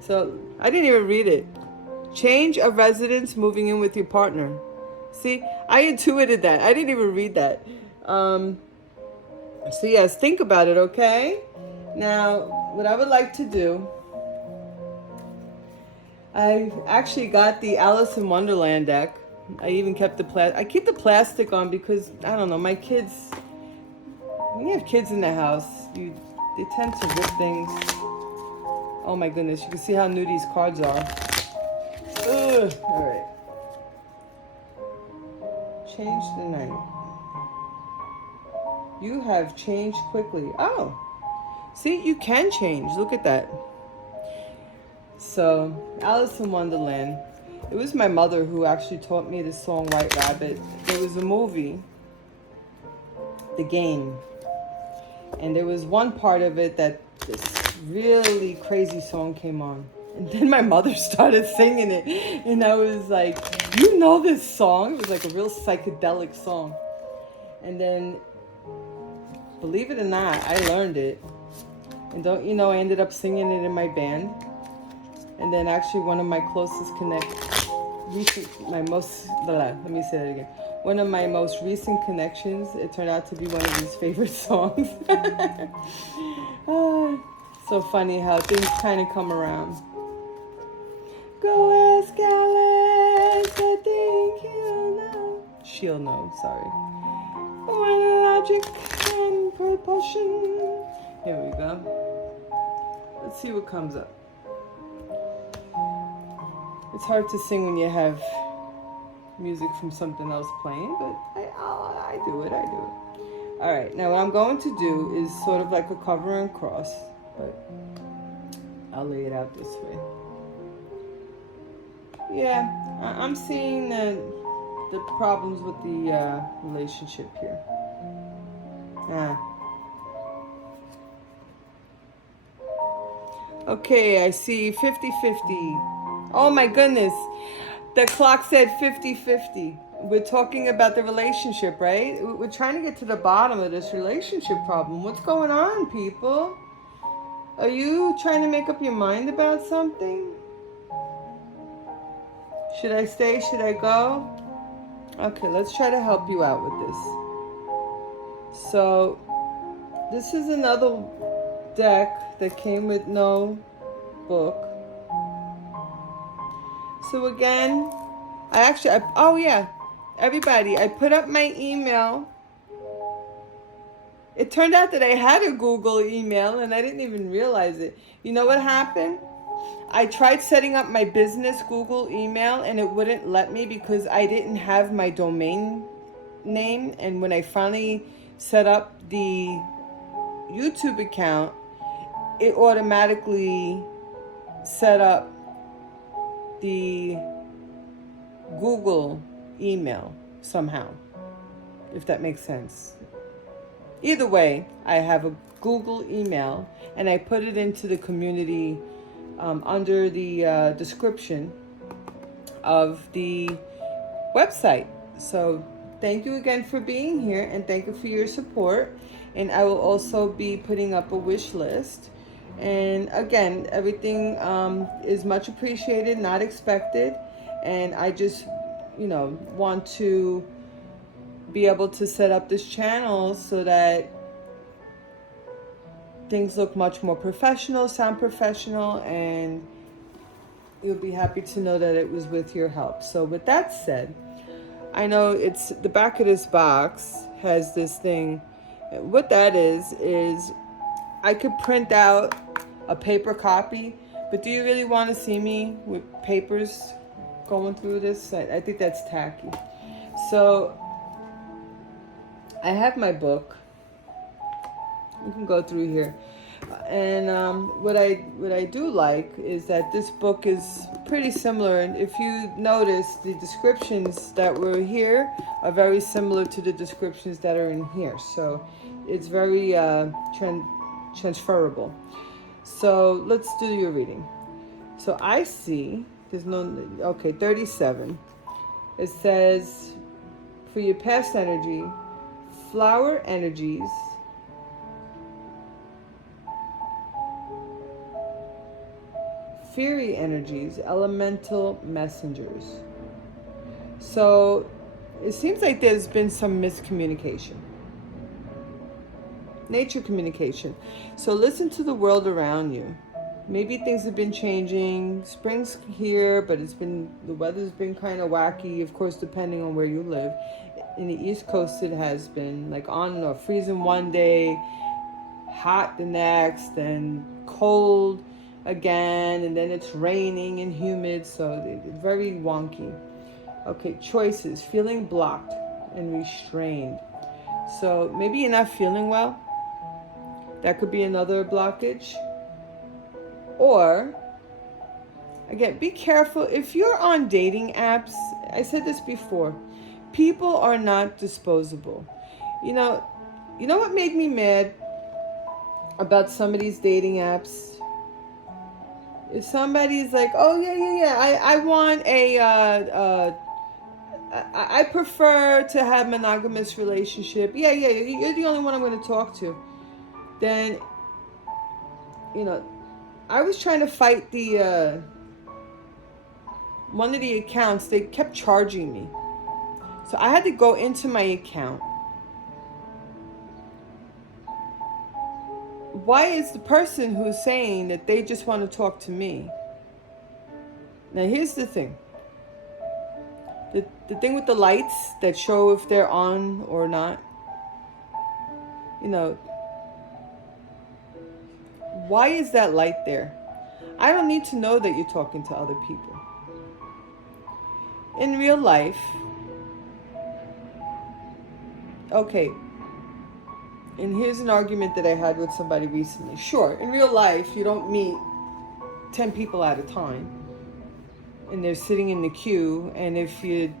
So I didn't even read it. Change of residence, moving in with your partner. See, I intuited that. I didn't even read that. So yes, think about it, okay? Now, what I would like to do, I actually got the Alice in Wonderland deck. I even kept I keep the plastic on because, I don't know, my kids, when you have kids in the house, they tend to rip things. Oh my goodness, you can see how new these cards are. Ugh. All right. Change the night. You have changed quickly. Oh, see, you can change. Look at that. So, Alice in Wonderland. It was my mother who actually taught me the song White Rabbit. There was a movie, The Game. And there was one part of it that this really crazy song came on. And then my mother started singing it. And I was like, do you know this song? It was like a real psychedelic song. And then, believe it or not, I learned it. And don't you know, I ended up singing it in my band. And then actually one of my closest let me say that again. One of my most recent connections, it turned out to be one of his favorite songs. So funny how things kind of come around. Go ask Alice, I think he'll know. She'll know, sorry. When logic and propulsion. Here we go. Let's see what comes up. It's hard to sing when you have music from something else playing, but I do it. All right, now what I'm going to do is sort of like a cover and cross, but I'll lay it out this way. Yeah, I'm seeing the problems with the relationship here. Okay, I see 50-50. Oh my goodness. The clock said 50-50. We're talking about the relationship, right? We're trying to get to the bottom of this relationship problem. What's going on, people? Are you trying to make up your mind about something? Should I stay? Should I go? Okay, let's try to help you out with this. So, this is another deck that came with no book. So again, everybody, I put up my email. It turned out that I had a Google email and I didn't even realize it. You know what happened? I tried setting up my business Google email and it wouldn't let me because I didn't have my domain name. And when I finally set up the YouTube account, it automatically set up the Google email somehow, if that makes sense. Either way, I have a Google email and I put it into the community under the description of the website. So thank you again for being here and thank you for your support. And I will also be putting up a wish list. And again, everything is much appreciated, not expected. And I just, want to be able to set up this channel so that things look much more professional, sound professional, and you'll be happy to know that it was with your help. So with that said, I know it's the back of this box has this thing. What that is I could print out a paper copy, but do you really want to see me with papers going through this? I think that's tacky. So I have my book. You can go through here. And what I do like is that this book is pretty similar. And if you notice, the descriptions that were here are very similar to the descriptions that are in here. So it's very transferable. So let's do your reading. So I see, 37. It says, for your past energy, flower energies, fairy energies, elemental messengers. So it seems like there's been some miscommunication. Nature communication. So listen to the world around you. Maybe things have been changing. Spring's here, but the weather's been kind of wacky, of course, depending on where you live. In the East Coast, it has been like on and off, freezing one day, hot the next, and cold again, and then it's raining and humid, so it's very wonky. Okay, choices, feeling blocked and restrained. So maybe you're not feeling well. That could be another blockage. Or, again, be careful. If you're on dating apps, I said this before, people are not disposable. You know what made me mad about some of these dating apps? If somebody's like, oh, yeah, I want a I prefer to have monogamous relationship. Yeah, you're the only one I'm going to talk to. Then, I was trying to fight the one of the accounts. They kept charging me, so I had to go into my account. Why is the person who's saying that they just want to talk to me? Now here's the thing. The thing with the lights that show if they're on or not. Why is that light there? I don't need to know that you're talking to other people. In real life, okay, and here's an argument that I had with somebody recently. Sure, in real life, you don't meet 10 people at a time, and they're sitting in the queue, and if you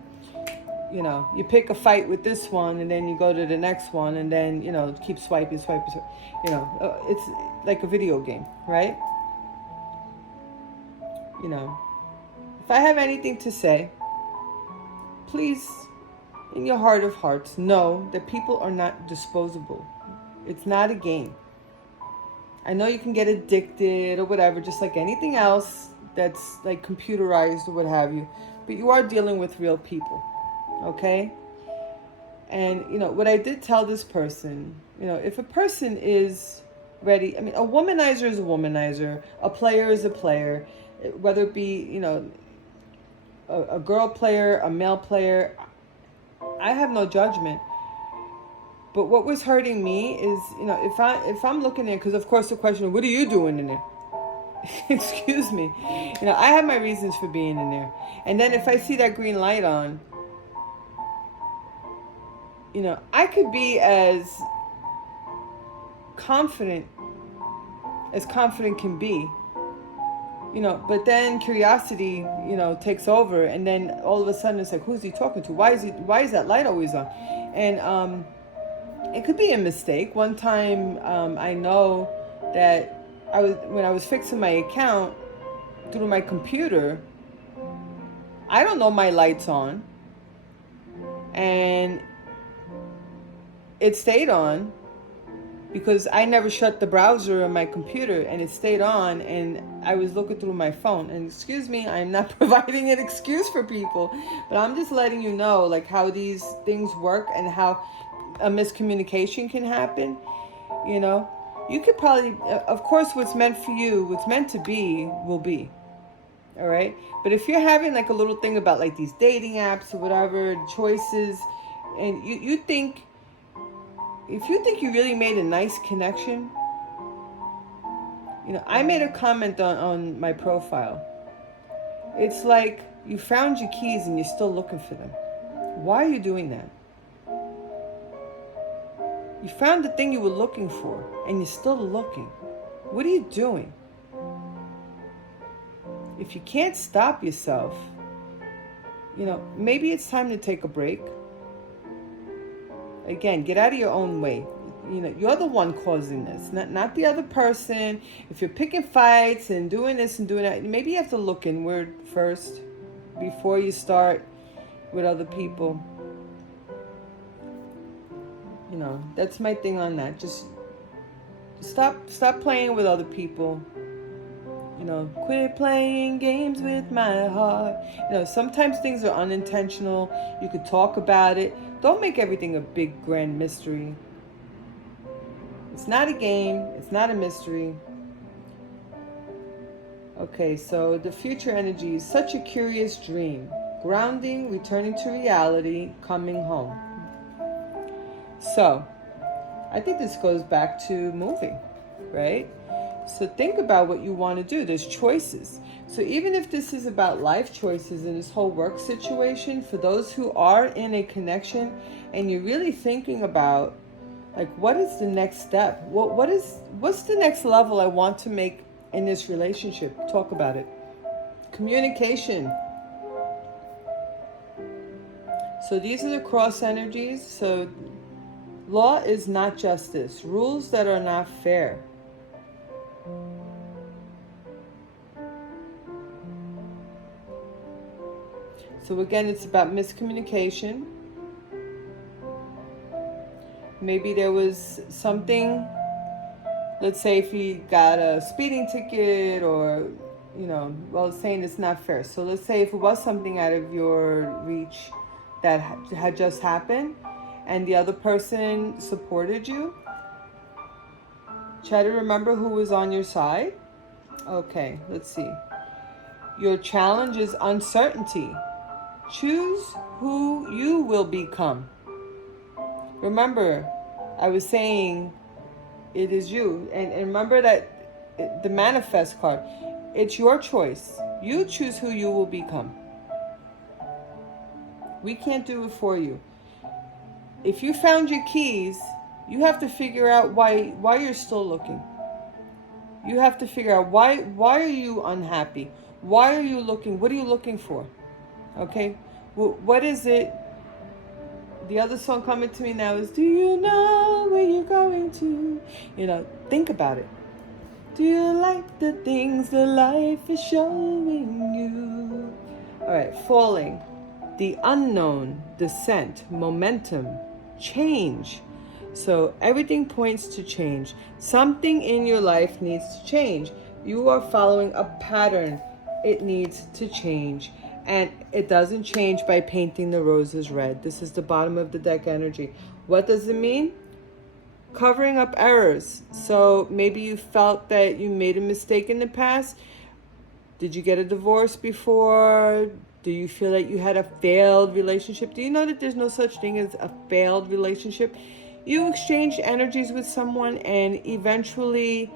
pick a fight with this one, and then you go to the next one, and then, keep swiping. It's like a video game, right? If I have anything to say, please, in your heart of hearts, know that people are not disposable. It's not a game. I know you can get addicted or whatever, just like anything else that's like computerized or what have you, but you are dealing with real people, okay? And, what I did tell this person, if a person is ready, I mean, a womanizer is a womanizer, a player is a player, whether it be, a girl player, a male player, I have no judgment. But what was hurting me is, if I'm looking in, because of course the question, what are you doing in there? Excuse me. I have my reasons for being in there. And then if I see that green light on, I could be as confident can be, but then curiosity, takes over, and then all of a sudden it's like, who's he talking to? Why is that light always on? And it could be a mistake. One time, I know that when I was fixing my account through my computer, I don't know my light's on, and it stayed on because I never shut the browser on my computer, and it stayed on, and I was looking through my phone. And excuse me, I'm not providing an excuse for people, but I'm just letting you know like how these things work and how a miscommunication can happen. You could probably, of course, what's meant for you, what's meant to be, will be. All right. But if you're having like a little thing about like these dating apps or whatever, choices, and you think, if you think you really made a nice connection, I made a comment on my profile. It's like you found your keys and you're still looking for them. Why are you doing that? You found the thing you were looking for and you're still looking. What are you doing? If you can't stop yourself, maybe it's time to take a break. Again, get out of your own way. You're the one causing this, not the other person. If you're picking fights and doing this and doing that, maybe you have to look inward first before you start with other people. That's my thing on that. Just stop playing with other people. Quit playing games with my heart. Sometimes things are unintentional. You could talk about it. Don't make everything a big grand mystery. It's not a game. It's not a mystery. Okay, so the future energy is such a curious dream. Grounding, returning to reality, coming home. So, I think this goes back to moving, right? So think about what you want to do. There's choices. So even if this is about life choices in this whole work situation, for those who are in a connection and you're really thinking about, like, what is the next step? What's the next level I want to make in this relationship? Talk about it. Communication. So these are the cross energies. So law is not justice. Rules that are not fair. So again, it's about miscommunication. Maybe there was something, let's say if you got a speeding ticket or, well, saying it's not fair. So let's say if it was something out of your reach that had just happened and the other person supported you, try to remember who was on your side. Okay, let's see. Your challenge is uncertainty. Choose who you will become. Remember, I was saying it is you. And remember that the manifest card, it's your choice. You choose who you will become. We can't do it for you. If you found your keys, you have to figure out why you're still looking. You have to figure out why are you unhappy? Why are you looking? What are you looking for? Okay? What is it? The other song coming to me now is, do you know where you're going to? Think about it. Do you like the things that life is showing you? All right, falling. The unknown, descent, momentum, change. So everything points to change. Something in your life needs to change. You are following a pattern. It needs to change. And it doesn't change by painting the roses red. This is the bottom of the deck energy. What does it mean? Covering up errors. So maybe you felt that you made a mistake in the past. Did you get a divorce before? Do you feel that you had a failed relationship? Do you know that there's no such thing as a failed relationship? You exchange energies with someone and eventually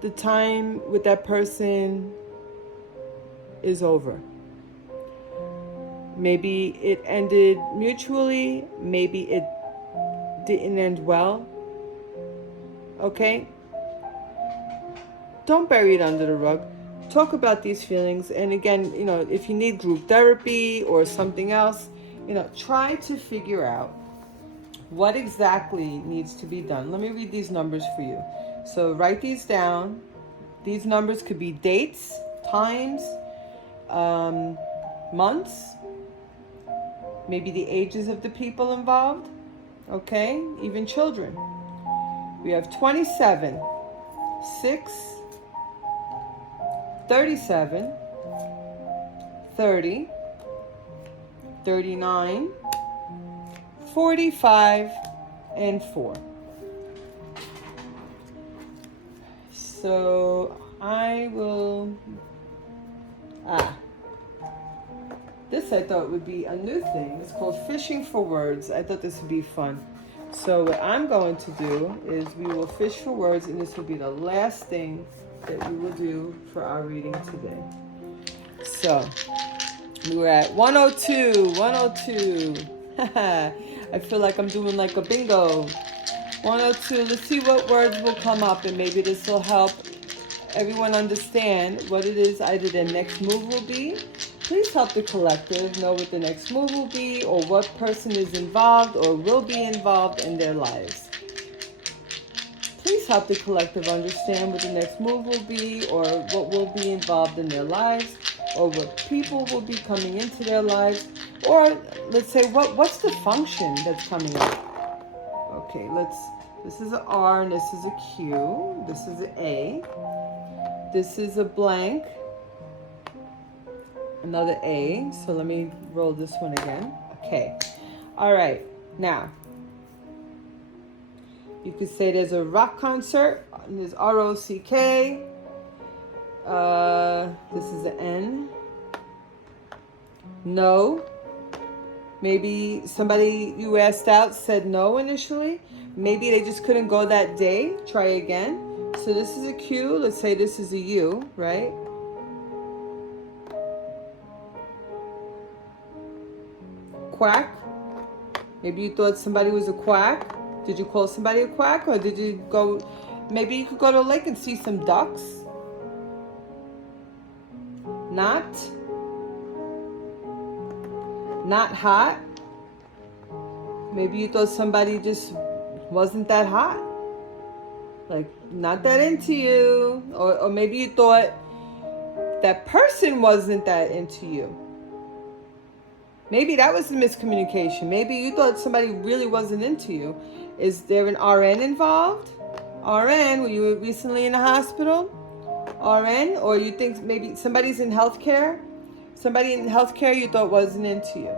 the time with that person is over. Maybe it ended mutually, maybe it didn't end well. Okay? Don't bury it under the rug. Talk about these feelings. And again, if you need group therapy or something else, try to figure out what exactly needs to be done. Let me read these numbers for you. So write these down. These numbers could be dates, times, months, maybe the ages of the people involved, okay, even children. We have 27, 6, 37, 30, 39, 45, and 4. So I will... This I thought would be a new thing. It's called Fishing for Words. I thought this would be fun. So what I'm going to do is we will fish for words, and this will be the last thing that we will do for our reading today. So we're at 102, 102. I feel like I'm doing like a bingo. 102, let's see what words will come up, and maybe this will help everyone understand what it is either their next move will be. Please help the collective know what the next move will be, or what person is involved or will be involved in their lives. Please help the collective understand what the next move will be, or what will be involved in their lives, or what people will be coming into their lives, or let's say what's the function that's coming up. Okay, this is an R and this is a Q. This is an A. This is a blank. Another A. So let me roll this one again. Okay. All right. Now, you could say there's a rock concert. And there's R-O-C-K. This is an N. No. Maybe somebody you asked out said no initially. Maybe they just couldn't go that day. Try again. So this is a Q. Let's say this is a U, right? Quack. Maybe you thought somebody was a quack. Did you call somebody a quack, or did you go? Maybe you could go to a lake and see some ducks. Not hot. Maybe you thought somebody just wasn't that hot, like not that into you, or maybe you thought that person wasn't that into you. Maybe that was the miscommunication. Maybe you thought somebody really wasn't into you. Is there an RN involved? RN, were you recently in a hospital? RN, or you think maybe somebody's in healthcare? Somebody in healthcare you thought wasn't into you.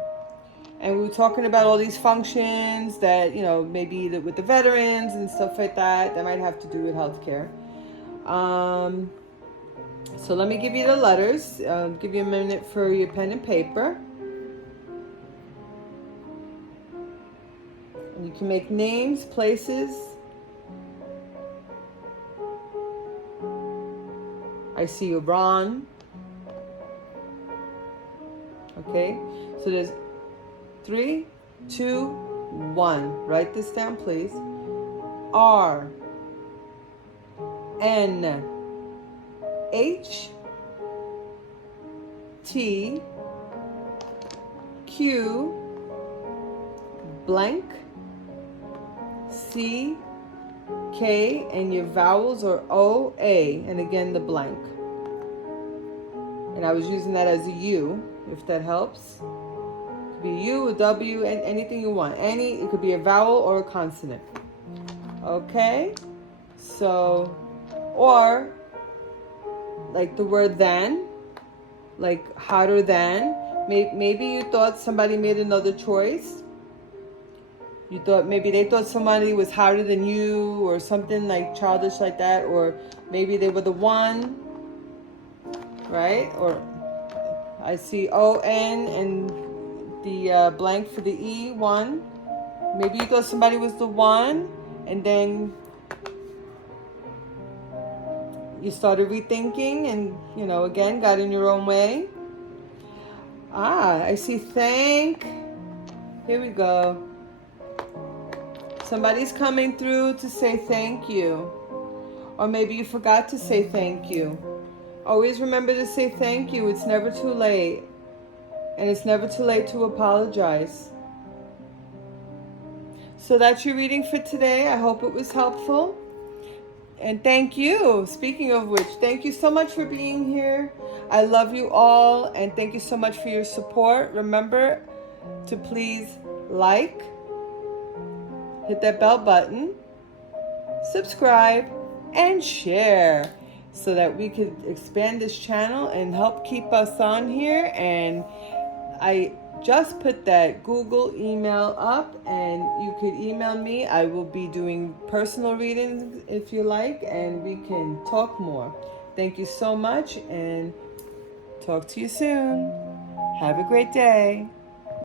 And we were talking about all these functions that, maybe with the veterans and stuff like that might have to do with healthcare. So let me give you the letters. Give you a minute for your pen and paper. And you can make names, places. I see you, Ron. Okay, so there's 3, 2, 1. Write this down, please. R N H T Q blank C K, and your vowels are O A, and again the blank. And I was using that as a U, if that helps. It could be U, a W, and anything you want. It could be a vowel or a consonant. Okay? So, or like the word than, like hotter than. Maybe you thought somebody made another choice. You thought maybe they thought somebody was hotter than you, or something like childish like that, or maybe they were the one, right? Or I see O-N and the blank for the E, one. Maybe you thought somebody was the one, and then you started rethinking and, again, got in your own way. I see thank. Here we go. Somebody's coming through to say thank you. Or maybe you forgot to say thank you. Always remember to say thank you. It's never too late. And it's never too late to apologize. So that's your reading for today. I hope it was helpful. And thank you. Speaking of which, thank you so much for being here. I love you all. And thank you so much for your support. Remember to please like, hit that bell button, subscribe, and share so that we could expand this channel and help keep us on here. And I just put that Google email up, and you could email me. I will be doing personal readings if you like, and we can talk more. Thank you so much, and talk to you soon. Have a great day.